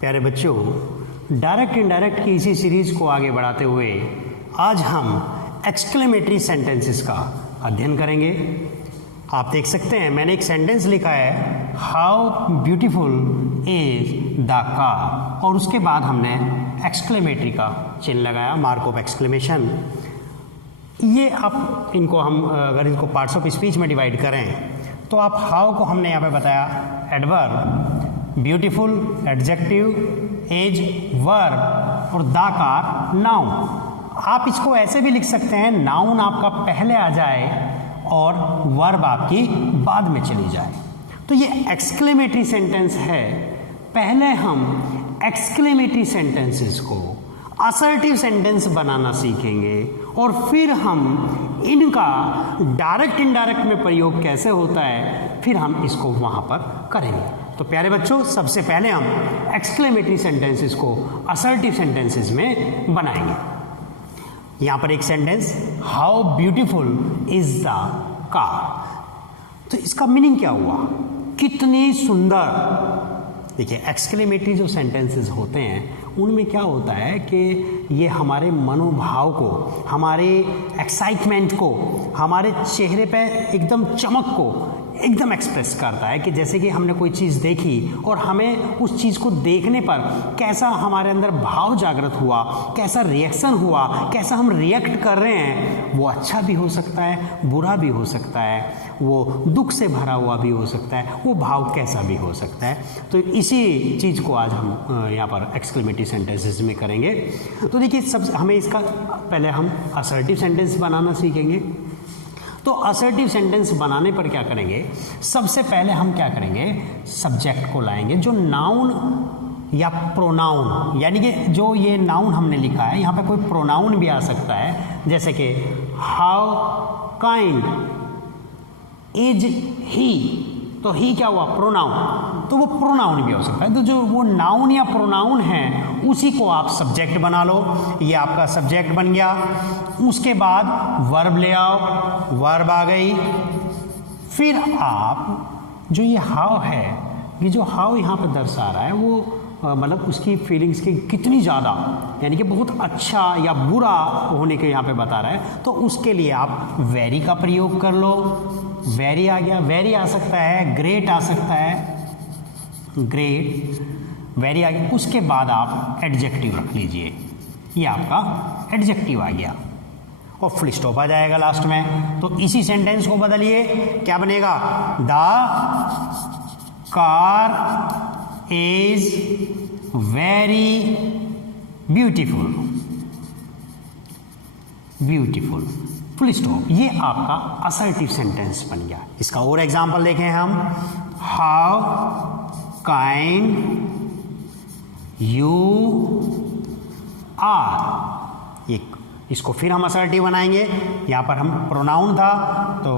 प्यारे बच्चों, direct indirect की इसी सीरीज को आगे बढ़ाते हुए आज हम एक्सक्लेमेटरी सेंटेंसेस का अध्ययन करेंगे। आप देख सकते हैं मैंने एक सेंटेंस लिखा है, how beautiful is the car, और उसके बाद हमने एक्सक्लेमेटरी का चिन्ह लगाया, मार्क ऑफ एक्सक्लेमेशन। ये आप इनको हम अगर इनको पार्ट्स ऑफ स्पीच में डिवाइड करें तो आप हाउ को हमने यहाँ पे बताया adverb, beautiful adjective, is verb और द कार नाउन। आप इसको ऐसे भी लिख सकते हैं, नाउन आपका पहले आ जाए और वर्ब आपकी बाद में चली जाए। तो ये एक्सक्लेमेटरी सेंटेंस है। पहले हम एक्सक्लेमेटरी सेंटेंसेस को असर्टिव सेंटेंस बनाना सीखेंगे और फिर हम इनका डायरेक्ट इनडायरेक्ट में प्रयोग कैसे होता है फिर हम इसको वहाँ पर करेंगे। तो प्यारे बच्चों, सबसे पहले हम एक्सक्लेमेटरी सेंटेंसेस को असर्टिव सेंटेंसेस में बनाएंगे। यहाँ पर एक sentence, how beautiful is the car. तो इसका मीनिंग क्या हुआ? कितनी सुंदर। देखिए, एक्सक्लेमेटरी जो सेंटेंसेस होते हैं उनमें क्या होता है कि ये हमारे मनोभाव को, हमारे एक्साइटमेंट को, हमारे चेहरे पे एकदम चमक को एकदम एक्सप्रेस करता है कि जैसे कि हमने कोई चीज़ देखी और हमें उस चीज़ को देखने पर कैसा हमारे अंदर भाव जागृत हुआ, कैसा रिएक्शन हुआ, कैसा हम रिएक्ट कर रहे हैं। वो अच्छा भी हो सकता है, बुरा भी हो सकता है, वो दुख से भरा हुआ भी हो सकता है, वो भाव कैसा भी हो सकता है। तो इसी चीज़ को आज हम यहाँ पर एक्सक्लेमेटरी सेंटेंसेस में करेंगे। तो देखिए, सब हमें इसका पहले हम असर्टिव सेंटेंस बनाना सीखेंगे। तो असर्टिव सेंटेंस बनाने पर क्या करेंगे? सबसे पहले हम क्या करेंगे? सब्जेक्ट को लाएंगे, जो नाउन या प्रोनाउन, यानी कि जो ये नाउन हमने लिखा है यहाँ पे कोई प्रोनाउन भी आ सकता है, जैसे कि हाउ काइंड इज ही। तो ही क्या हुआ? प्रोनाउन। तो वो प्रोनाउन भी हो सकता है। तो जो वो नाउन या प्रोनाउन है उसी को आप सब्जेक्ट बना लो। ये आपका सब्जेक्ट बन गया। उसके बाद वर्ब ले आओ, वर्ब आ गई। फिर आप जो ये हाउ है, ये जो हाउ यहाँ पर दर्शा रहा है वो मतलब उसकी फीलिंग्स की कितनी ज़्यादा, यानी कि बहुत अच्छा या बुरा होने के यहाँ पे बता रहा है। तो उसके लिए आप वेरी का प्रयोग कर लो। वेरी आ गया, वेरी आ सकता है, ग्रेट आ सकता है, ग्रेट, वेरी आ गया। उसके बाद आप एडजेक्टिव रख लीजिए, ये आपका एडजेक्टिव आ गया और फुल स्टॉप आ जाएगा लास्ट में। तो इसी सेंटेंस को बदलिए, क्या बनेगा? The car is very beautiful, beautiful, full stop. ये आपका असर्टिव सेंटेंस बन गया। इसका और एग्जांपल देखें हम, हाउ काइंड यू आर। ये इसको फिर हम असर्टिव बनाएंगे। यहाँ पर हम प्रोनाउन था तो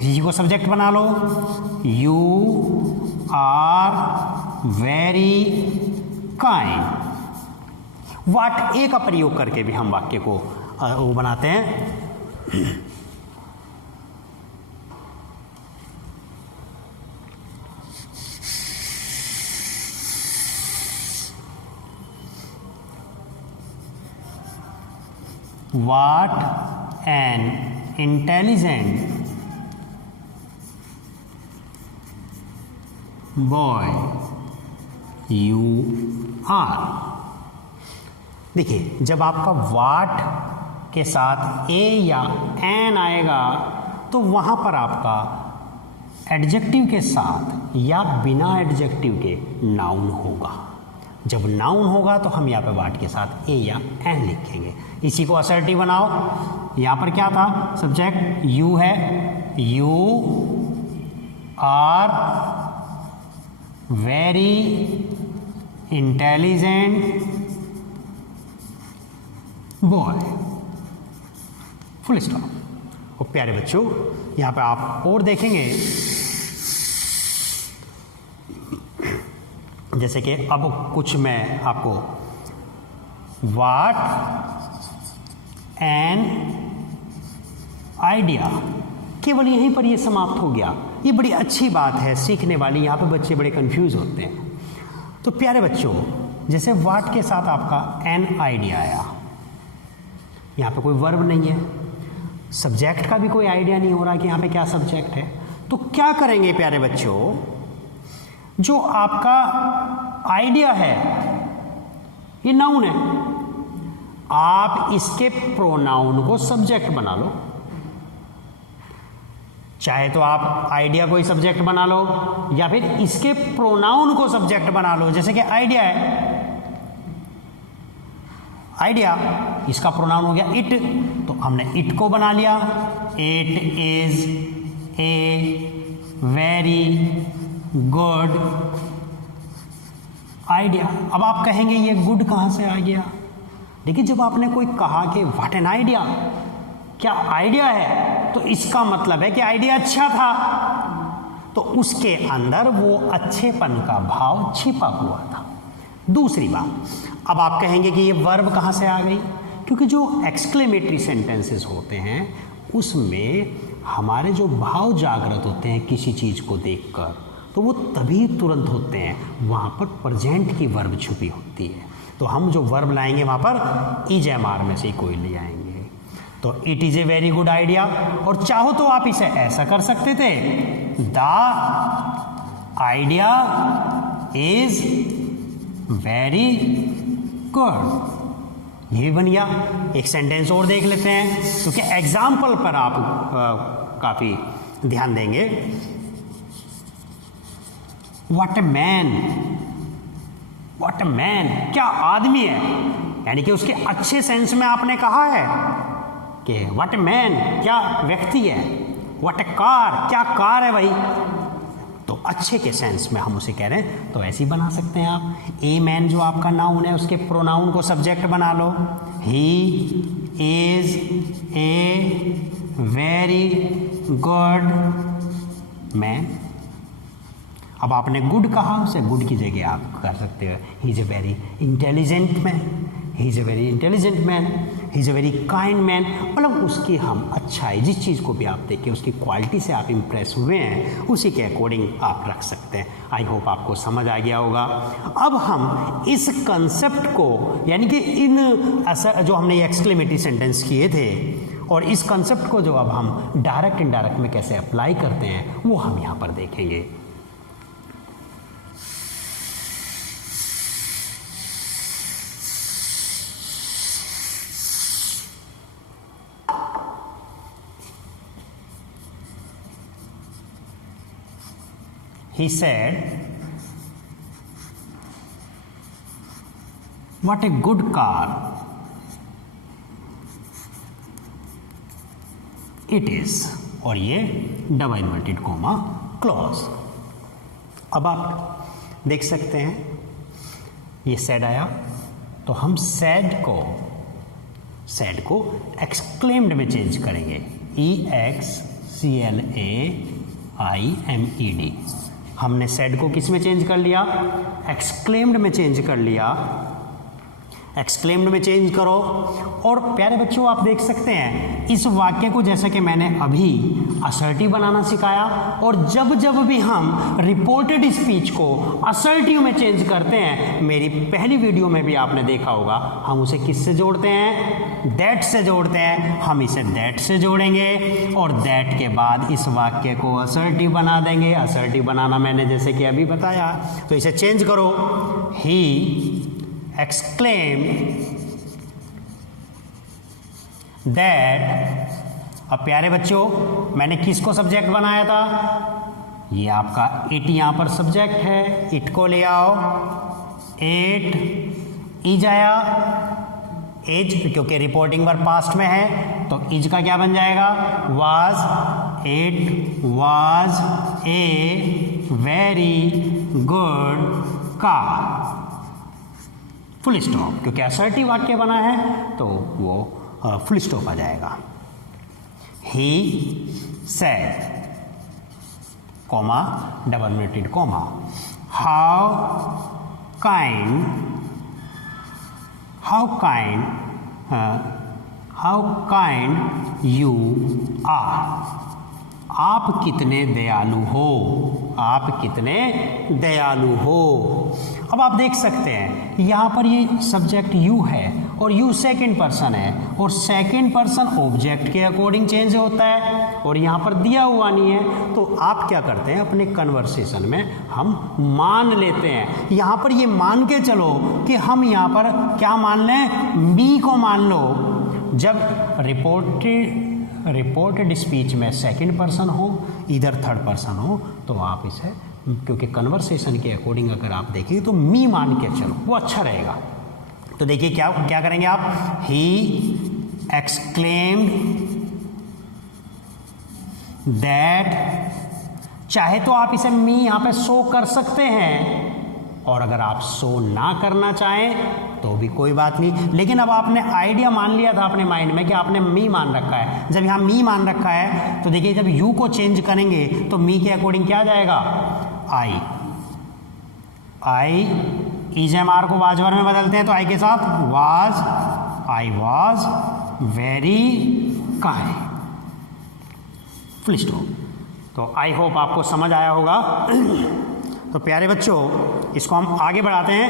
ही को सब्जेक्ट बना लो। You are very kind. What a का प्रयोग करके भी हम वाक्य को वो बनाते हैं। What an intelligent boy you are। देखिए, जब आपका वाट के साथ ए या एन आएगा तो वहाँ पर आपका एडजेक्टिव के साथ या बिना एडजेक्टिव के नाउन होगा। जब नाउन होगा तो हम यहाँ पे वाट के साथ ए या एन लिखेंगे। इसी को असर्टिव बनाओ। यहाँ पर क्या था? सब्जेक्ट यू है, you are very intelligent boy, full stop. और प्यारे बच्चों, यहाँ पे आप और देखेंगे, जैसे कि अब कुछ मैं आपको व्हाट एन आइडिया, केवल यहीं पर ये समाप्त हो गया। ये बड़ी अच्छी बात है, सीखने वाली। यहाँ पे बच्चे बड़े कंफ्यूज होते हैं। तो प्यारे बच्चों, जैसे व्हाट के साथ आपका एन आइडिया आया, यहाँ पे कोई वर्ब नहीं है, सब्जेक्ट का भी कोई आइडिया नहीं हो रहा कि यहाँ पे क्या सब्जेक्ट है, तो क्या करेंगे प्यारे बच्चों, जो आपका आइडिया है ये नाउन है, आप इसके प्रोनाउन को सब्जेक्ट बना लो। चाहे तो आप आइडिया को ही सब्जेक्ट बना लो या फिर इसके प्रोनाउन को सब्जेक्ट बना लो। जैसे कि आइडिया है, आइडिया इसका प्रोनाउन हो गया इट, तो हमने इट को बना लिया, it is a very good idea. अब आप कहेंगे ये गुड कहां से आ गया? देखिए, जब आपने कोई कहा कि व्हाट एन आइडिया, क्या आइडिया है, तो इसका मतलब है कि आइडिया अच्छा था, तो उसके अंदर वो अच्छेपन का भाव छिपा हुआ था। दूसरी बात, अब आप कहेंगे कि ये वर्ब कहाँ से आ गई? क्योंकि जो एक्सक्लेमेटरी सेंटेंसेस होते हैं उसमें हमारे जो भाव जागृत होते हैं किसी चीज़ को देखकर, तो वो तभी तुरंत होते हैं, वहाँ पर प्रेजेंट की वर्ब छुपी होती है। तो हम जो वर्ब लाएंगे वहाँ पर इज एम आर में से कोई ले आएंगे। तो it is a very good idea, और चाहो तो आप इसे ऐसा कर सकते थे, the idea is very good, ये बन गया। एक सेंटेंस और देख लेते हैं, क्योंकि एग्जाम्पल पर आप काफी ध्यान देंगे। What a man, what a man, क्या आदमी है, यानी कि उसके अच्छे सेंस में आपने कहा है कि व्हाट ए मैन, क्या व्यक्ति है। व्हाट ए कार, क्या कार है भाई, तो अच्छे के सेंस में हम उसे कह रहे हैं, तो ऐसे ही बना सकते हैं आप। ए मैन जो आपका नाउन है उसके प्रोनाउन को सब्जेक्ट बना लो, he is a very good man. अब आपने गुड कहा, उसे गुड की जगह आप कर सकते हो ही is a very intelligent man, he is a very intelligent man, he is a very kind man. मतलब उसकी हम अच्छाई, जिस चीज़ को भी आप देखें उसकी क्वालिटी से आप इम्प्रेस हुए हैं, उसी के अकॉर्डिंग आप रख सकते हैं। आई होप आपको समझ आ गया होगा। अब हम इस कंसेप्ट को, यानी कि इन जो हमने ये एक्सक्लेमेटरी सेंटेंस किए थे, और इस कंसेप्ट को जो अब हम डायरेक्ट इनडायरेक्ट में कैसे अप्लाई करते हैं, वो हम यहाँ पर देखेंगे। He said, what a good car it is, और ये डबल इन्वर्टेड कोमा क्लॉज। अब आप देख सकते हैं ये सैड आया, तो हम सैड को एक्सक्लेम्ड में चेंज करेंगे, EXCLAIMED। हमने सैड को किस में चेंज कर लिया? एक्सक्लेम्ड में चेंज कर लिया। एक्सक्लेम्ड में चेंज करो। और प्यारे बच्चों, आप देख सकते हैं इस वाक्य को, जैसे कि मैंने अभी असर्टिव बनाना सिखाया, और जब जब भी हम रिपोर्टेड स्पीच को असर्टिव में चेंज करते हैं, मेरी पहली वीडियो में भी आपने देखा होगा, हम उसे किससे जोड़ते हैं? दैट से जोड़ते हैं। हम इसे दैट से जोड़ेंगे और दैट के बाद इस वाक्य को असर्टिव बना देंगे। असर्टिव बनाना मैंने जैसे कि अभी बताया, तो इसे चेंज करो, ही exclaimed that। अब प्यारे बच्चों, मैंने किसको सब्जेक्ट बनाया था? ये आपका इट यहाँ पर सब्जेक्ट है, इट को ले आओ। इट इज आया, इज क्योंकि रिपोर्टिंग वर्ब पास्ट में है, तो इज का क्या बन जाएगा? Was. It was a very good car, full stop. क्योंकि असर्टिव वाक्य बना है तो वो फुल स्टॉप आ जाएगा। He said, comma, double inverted comma, how kind you are, आप कितने दयालु हो। आप कितने दयालु हो। अब आप देख सकते हैं यहाँ पर ये सब्जेक्ट यू है और यू सेकंड पर्सन है और सेकंड पर्सन ऑब्जेक्ट के अकॉर्डिंग चेंज होता है और यहाँ पर दिया हुआ नहीं है। तो आप क्या करते हैं अपने कन्वर्सेशन में हम मान लेते हैं। यहाँ पर ये मान के चलो कि हम यहाँ पर क्या मान लें, मी को मान लो। जब रिपोर्टेड स्पीच में सेकंड पर्सन हो इधर थर्ड पर्सन हो तो आप इसे, क्योंकि कन्वर्सेशन के अकॉर्डिंग अगर आप देखें तो मी मान के चलो, वो अच्छा रहेगा। तो देखिए क्या क्या करेंगे आप, ही एक्सक्लेम्ड दैट, चाहे तो आप इसे मी यहां पे शो कर सकते हैं और अगर आप शो ना करना चाहें तो भी कोई बात नहीं। लेकिन अब आपने आइडिया मान लिया था अपने माइंड में कि आपने मी मान रखा है। जब यहाँ मी मान रखा है तो देखिए जब यू को चेंज करेंगे तो मी के अकॉर्डिंग क्या जाएगा, आई इज एम आर को वाजवर में बदलते हैं तो आई के साथ was, I was very kind, full stop. तो आई होप आपको समझ आया होगा। तो प्यारे बच्चों इसको हम आगे बढ़ाते हैं।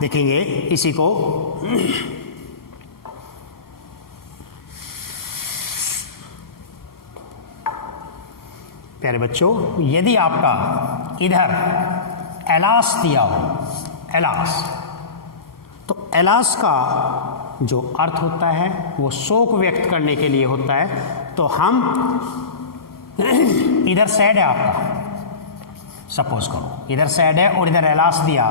देखेंगे इसी को, प्यारे बच्चों यदि आपका इधर एलास दिया हो, एलास, तो एलास का जो अर्थ होता है वो शोक व्यक्त करने के लिए होता है। तो हम इधर सैड है आपका, सपोज करो इधर सैड है और इधर एलास दिया,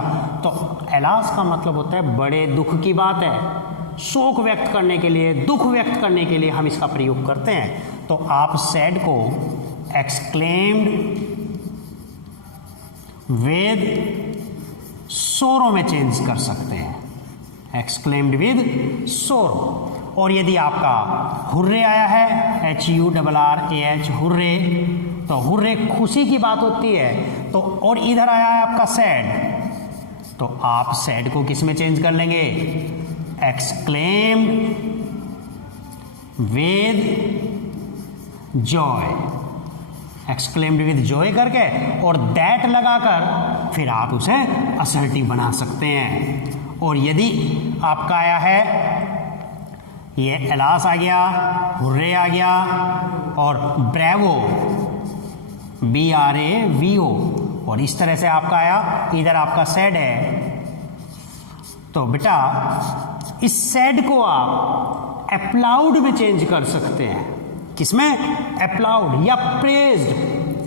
तो एलास का मतलब होता है बड़े दुख की बात है, शोक व्यक्त करने के लिए, दुख व्यक्त करने के लिए हम इसका प्रयोग करते हैं। तो आप सैड को एक्सक्लेम्ड विद सोरो में चेंज कर सकते हैं, एक्सक्लेम्ड विद सोरो। और यदि आपका हुर्रे आया है, HURRAH, हुर्रे, तो हुर्रे खुशी की बात होती है। तो और इधर आया है आपका सैड, तो आप सैड को किस में चेंज कर लेंगे, exclaimed with Joy, exclaimed with Joy करके और दैट लगाकर फिर आप उसे असर्टिव बना सकते हैं। और यदि आपका आया है ये एलास आ गया, हुर्रे आ गया और ब्रेवो, BRAVO, और इस तरह से आपका आया, इधर आपका सैड है, तो बेटा इस सैड को आप एप्लाउड में चेंज कर सकते हैं। किसमें, एप्लाउड या प्रेज्ड,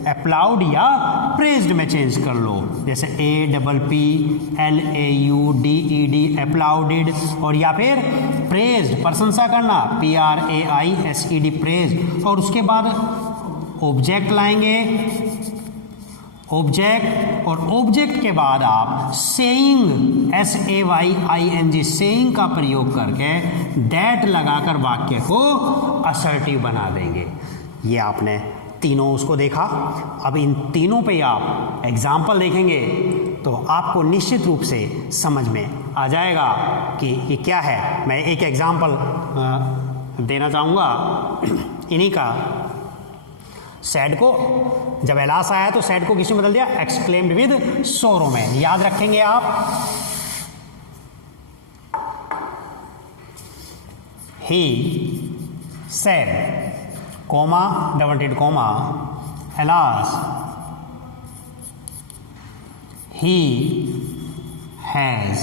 एप्लाउड या प्रेज्ड में चेंज कर लो, जैसे APPLAUDED, एप्लाउडेड, और या फिर प्रेज्ड प्रशंसा करना, PRAISED, प्रेज्ड। और उसके बाद ऑब्जेक्ट लाएंगे, ऑब्जेक्ट, और ऑब्जेक्ट के बाद आप सेइंग, SAYING, सेइंग का प्रयोग करके दैट लगाकर वाक्य को असर्टिव बना देंगे। ये आपने तीनों उसको देखा। अब इन तीनों पे आप एग्जाम्पल देखेंगे तो आपको निश्चित रूप से समझ में आ जाएगा कि ये क्या है। मैं एक एग्जाम्पल देना चाहूँगा इन्हीं का। सैड को जब एलास आया तो सैड को किस में बदल दिया, एक्सक्लेम्ड विद सोरो में। याद रखेंगे आप, ही सैड, कोमा, डबल टिड comma, alas, he has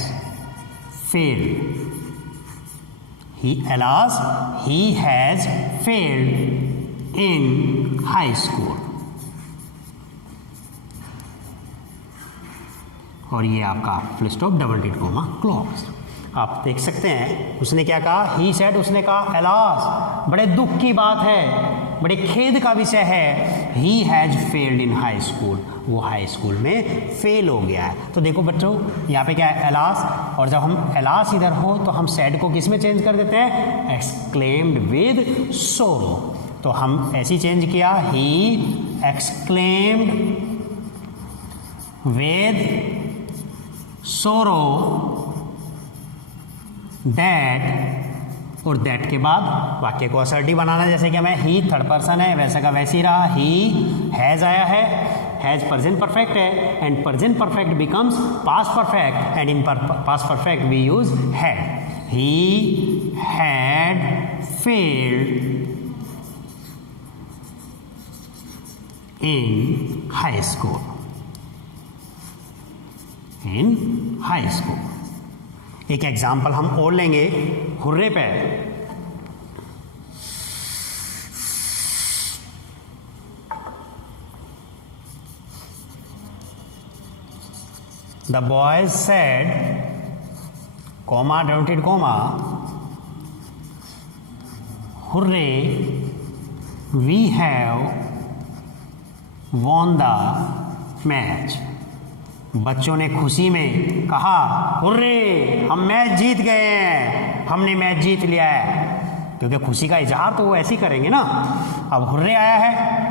failed, he alas, he has failed in high school. और ये आपका फुल स्टॉप, डबल टिड कोमा, क्लोज। आप देख सकते हैं उसने क्या कहा, ही सेड, उसने कहा एलास, बड़े दुख की बात है, बड़े खेद का विषय है, ही has failed in high school, वो हाई स्कूल में फेल हो गया है। तो देखो बच्चों यहाँ पे क्या है, एलास, और जब हम एलास इधर हो तो हम सेड को किस में चेंज कर देते हैं, एक्सक्लेम्ड विद सोरो। तो हम ऐसे चेंज किया, ही एक्सक्लेम्ड विद सोरो दैट, और दैट के बाद वाक्य को असर्टिव बनाना, जैसे कि मैं ही थर्ड पर्सन है वैसे का वैसे ही रहा, ही हैज़ आया है, हैज़ प्रेजेंट परफेक्ट है, and present perfect becomes past perfect, and in past perfect we use had. He had failed in high school, in high school. एक एग्जाम्पल हम और लेंगे हुर्रे पे। The boys said, comma, dotted comma, hooray, we have won the match. बच्चों ने खुशी में कहा, हुर्रे, हम मैच जीत गए हैं, हमने मैच जीत लिया है। क्योंकि खुशी का इजहार तो वो ऐसे ही करेंगे ना। अब हुर्रे आया है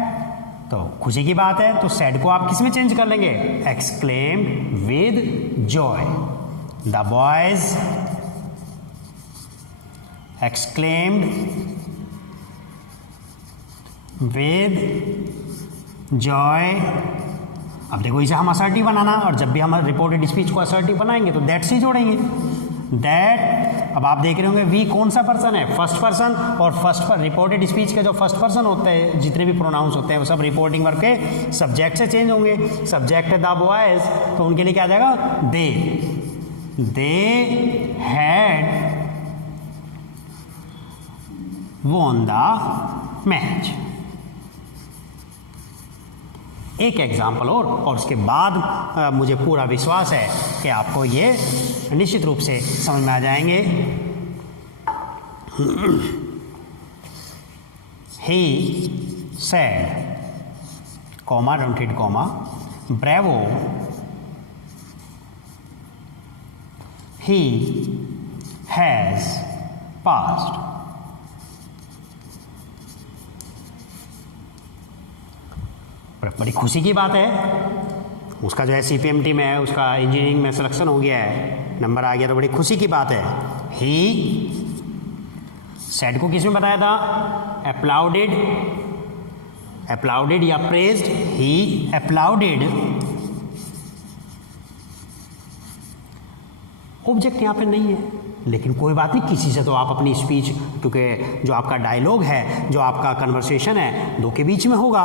तो खुशी की बात है, तो सैड को आप किस में चेंज कर लेंगे? Exclaimed with Joy. The boys exclaimed with Joy. अब देखो इसे हम असर्टिव बनाना, और जब भी हम रिपोर्टेड स्पीच को असर्टिव बनाएंगे तो दैट से जोड़ेंगे। दैट, अब आप देख रहे होंगे वी कौन सा पर्सन है? First person. और फर्स्ट पर रिपोर्टेड स्पीच के जो फर्स्ट पर्सन होते हैं, जितने भी प्रोनाउंस होते हैं वो सब रिपोर्टिंग वर्ब के सब्जेक्ट से चेंज होंगे। सब्जेक्ट है द बॉयज, तो उनके लिए क्या आ जाएगा? They had won the match. एक एग्जाम्पल और उसके बाद मुझे पूरा विश्वास है कि आपको ये निश्चित रूप से समझ में आ जाएंगे। ही सेड, कॉमा, डोंटेड comma, bravo, he has passed. बड़ी खुशी की बात है, उसका जो है CPMT में है, उसका इंजीनियरिंग में सिलेक्शन हो गया है, नंबर आ गया, तो बड़ी खुशी की बात है। ही सेड को किस में बताया था? अप्लाउडेड, अप्लाउडेड या प्रेज्ड। ही अप्लाउडेड, ऑब्जेक्ट यहां पे नहीं है, लेकिन कोई बात नहीं, किसी से तो आप अपनी स्पीच, क्योंकि जो आपका डायलॉग है, जो आपका कन्वर्सेशन है, दो के बीच में होगा,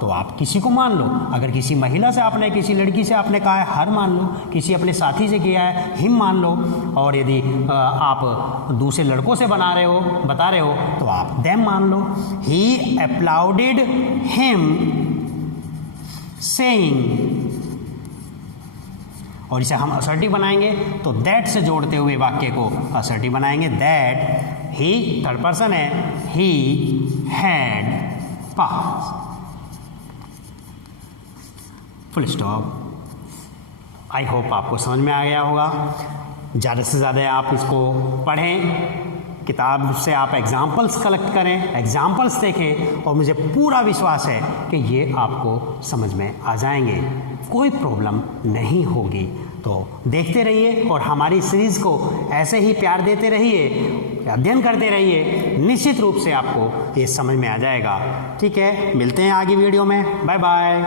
तो आप किसी को मान लो। अगर किसी महिला से आपने, किसी लड़की से आपने कहा है हर मान लो, किसी अपने साथी से किया है हिम मान लो, और यदि आप दूसरे लड़कों से बता रहे हो तो आप देम मान लो। ही अप्लाउडेड हिम सेइंग, और इसे हम असर्टिव बनाएंगे तो दैट से जोड़ते हुए वाक्य को असर्टिव बनाएंगे। दैट, ही थर्ड पर्सन है, he had pass, full stop. I hope आपको समझ में आ गया होगा। ज़्यादा से ज़्यादा आप इसको पढ़ें, किताब से आप एग्जाम्पल्स कलेक्ट करें, एग्जाम्पल्स देखें, और मुझे पूरा विश्वास है कि ये आपको समझ में आ जाएंगे, कोई प्रॉब्लम नहीं होगी। तो देखते रहिए और हमारी सीरीज़ को ऐसे ही प्यार देते रहिए, अध्ययन करते रहिए, निश्चित रूप से आपको ये समझ में आ जाएगा। ठीक है, मिलते हैं आगे वीडियो में। Bye bye.